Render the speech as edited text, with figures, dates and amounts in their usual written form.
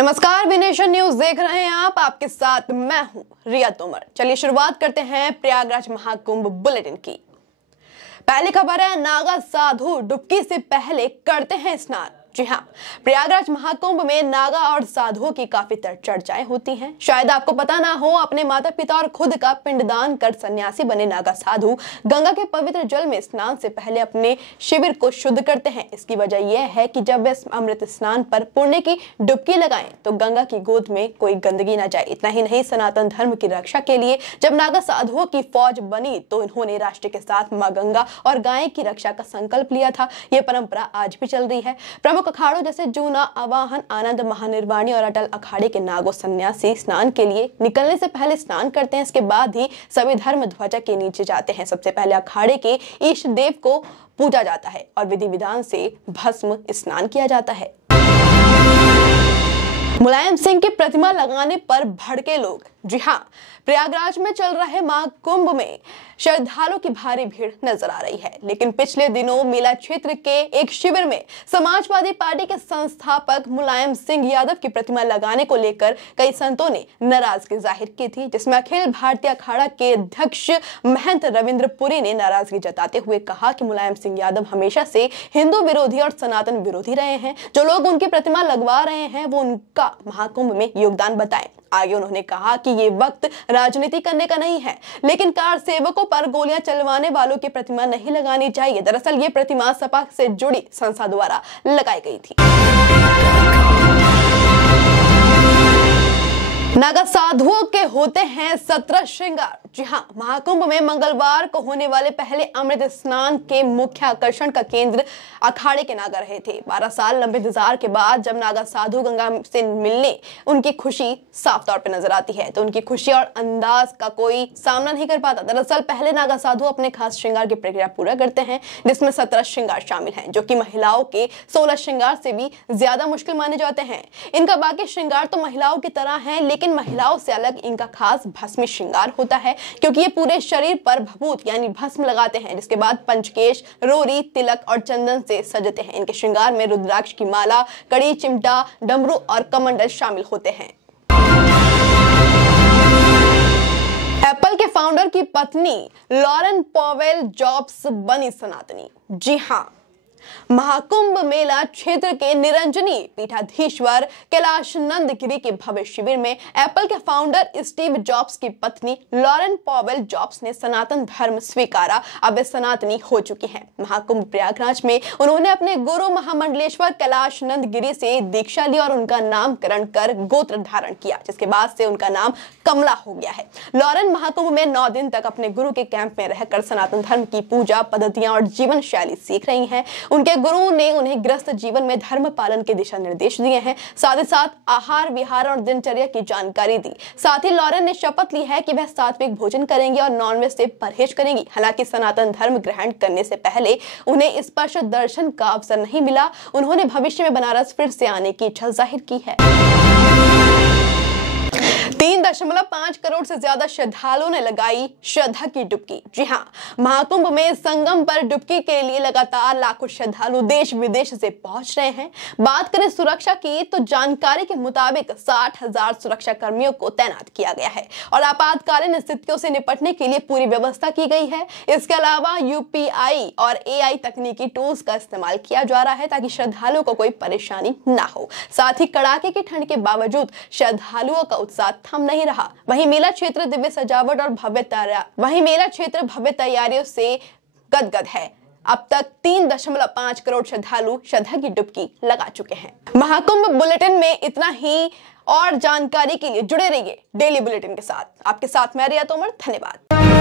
नमस्कार, विनेशन न्यूज देख रहे हैं आप। आपके साथ मैं हूं रिया तोमर। चलिए शुरुआत करते हैं प्रयागराज महाकुंभ बुलेटिन की। पहली खबर है, नागा साधु डुबकी से पहले करते हैं स्नान। जी हाँ, प्रयागराज महाकुंभ में नागा और साधुओं की काफी चर्चाएं होती हैं। शायद आपको पता ना हो, अपने माता पिता और खुद का पिंडदान कर सन्यासी बने नागा साधु गंगा के पवित्र जल में स्नान से पहले अपने शिविर को शुद्ध करते हैं। इसकी वजह यह है कि जब वे अमृत स्नान पर पुण्य की डुबकी लगाएं तो गंगा की गोद में कोई गंदगी ना जाए। इतना ही नहीं, सनातन धर्म की रक्षा के लिए जब नागा साधुओं की फौज बनी तो इन्होंने राष्ट्र के साथ मां गंगा और गाय की रक्षा का संकल्प लिया था। ये परंपरा आज भी चल रही है। प्रमुख अखाड़ों जैसे जूना, आवाहन, आनंद, महानिर्वाणी और अटल अखाड़े के नागो सन्यासी स्नान के लिए निकलने से पहले स्नान करते हैं। इसके बाद ही सभी धर्म ध्वजा के नीचे जाते हैं। सबसे पहले अखाड़े के इष्ट देव को पूजा जाता है और विधि विधान से भस्म स्नान किया जाता है। मुलायम सिंह की प्रतिमा लगाने पर भड़के लोग। जी हाँ, प्रयागराज में चल रहे महाकुंभ में श्रद्धालुओं की भारी भीड़ नजर आ रही है, लेकिन पिछले दिनों मेला क्षेत्र के एक शिविर में समाजवादी पार्टी के संस्थापक मुलायम सिंह यादव की प्रतिमा लगाने को लेकर कई संतों ने नाराजगी जाहिर की थी, जिसमें अखिल भारतीय अखाड़ा के अध्यक्ष महंत रविंद्र पुरी ने नाराजगी जताते हुए कहा कि मुलायम सिंह यादव हमेशा से हिंदू विरोधी और सनातन विरोधी रहे हैं। जो लोग उनकी प्रतिमा लगवा रहे हैं वो उनका महाकुंभ में योगदान बताएं। आगे उन्होंने कहा कि ये वक्त राजनीति करने का नहीं है, लेकिन कार सेवकों पर गोलियां चलवाने वालों की प्रतिमा नहीं लगानी चाहिए। दरअसल ये प्रतिमा सपा से जुड़ी संस्था द्वारा लगाई गई थी। नागा साधुओं के होते हैं 17 श्रृंगार। जी हाँ, महाकुंभ में मंगलवार को होने वाले पहले अमृत स्नान के मुख्य आकर्षण का केंद्र अखाड़े के नागा रहे थे। 12 साल लंबे इंतजार के बाद जब नागा साधु गंगा से मिलने उनकी खुशी साफ तौर पे नजर आती है तो उनकी खुशी और अंदाज का कोई सामना नहीं कर पाता। दरअसल पहले नागा साधु अपने खास श्रृंगार की प्रक्रिया पूरा करते हैं, जिसमें 17 श्रृंगार शामिल हैं, जो कि महिलाओं के 16 श्रृंगार से भी ज्यादा मुश्किल माने जाते हैं। इनका बाकी श्रृंगार तो महिलाओं की तरह है, लेकिन महिलाओं से अलग इनका खास भस्मी श्रृंगार होता है, क्योंकि ये पूरे शरीर पर भभूत यानी भस्म लगाते हैं, जिसके बाद पंचकेश, रोरी, तिलक और चंदन से सजते हैं। इनके श्रृंगार में रुद्राक्ष की माला, कड़ी, चिमटा, डमरू और कमंडल शामिल होते हैं। एप्पल के फाउंडर की पत्नी लॉरेन पॉवेल जॉब्स बनी सनातनी। जी हाँ, महाकुंभ मेला क्षेत्र के निरंजनी पीठाधीश्वर कैलाश नंद गिरी के भव्य शिविर में एप्पल के फाउंडर स्टीव जॉब्स की पत्नी लॉरेन पॉवेल जॉब्स ने सनातन धर्म स्वीकारा। अब वे सनातनी हो चुकी हैं। महाकुंभ प्रयागराज में उन्होंने अपने गुरु महामंडलेश्वर कैलाश नंद गिरी से दीक्षा ली और उनका नामकरण कर गोत्र धारण किया, जिसके बाद से उनका नाम कमला हो गया है। लॉरेन महाकुंभ में 9 दिन तक अपने गुरु के कैंप में रहकर सनातन धर्म की पूजा पद्धतियां और जीवन शैली सीख रही हैं। उनके गुरु ने उन्हें गृहस्थ जीवन में धर्म पालन के दिशा निर्देश दिए हैं, साथ ही साथ आहार विहार और दिनचर्या की जानकारी दी। साथ ही लॉरेन ने शपथ ली है कि वह सात्विक भोजन करेंगी और नॉनवेज से परहेज करेंगी। हालांकि सनातन धर्म ग्रहण करने से पहले उन्हें स्पर्श दर्शन का अवसर नहीं मिला। उन्होंने भविष्य में बनारस फिर से आने की इच्छा जाहिर की है। 3.5 करोड़ से ज्यादा श्रद्धालुओं ने लगाई श्रद्धा की डुबकी। जी हाँ, महाकुंभ में संगम पर डुबकी के लिए लगातार लाखों श्रद्धालु देश विदेश से पहुंच रहे हैं। बात करें सुरक्षा की तो जानकारी के मुताबिक 60,000 सुरक्षा कर्मियों को तैनात किया गया है और आपातकालीन स्थितियों से निपटने के लिए पूरी व्यवस्था की गई है। इसके अलावा UPI और AI तकनीकी टूल्स का इस्तेमाल किया जा रहा है ताकि श्रद्धालुओं को कोई परेशानी ना हो। साथ ही कड़ाके की ठंड के बावजूद श्रद्धालुओं का उत्साह थम नहीं रहा। वहीं मेला क्षेत्र दिव्य सजावट और भव्य तैयारियों से गदगद है। अब तक 3.5 करोड़ श्रद्धालु श्रद्धा की डुबकी लगा चुके हैं। महाकुंभ बुलेटिन में इतना ही। और जानकारी के लिए जुड़े रहिए डेली बुलेटिन के साथ। आपके साथ मैं रिया तोमर। धन्यवाद।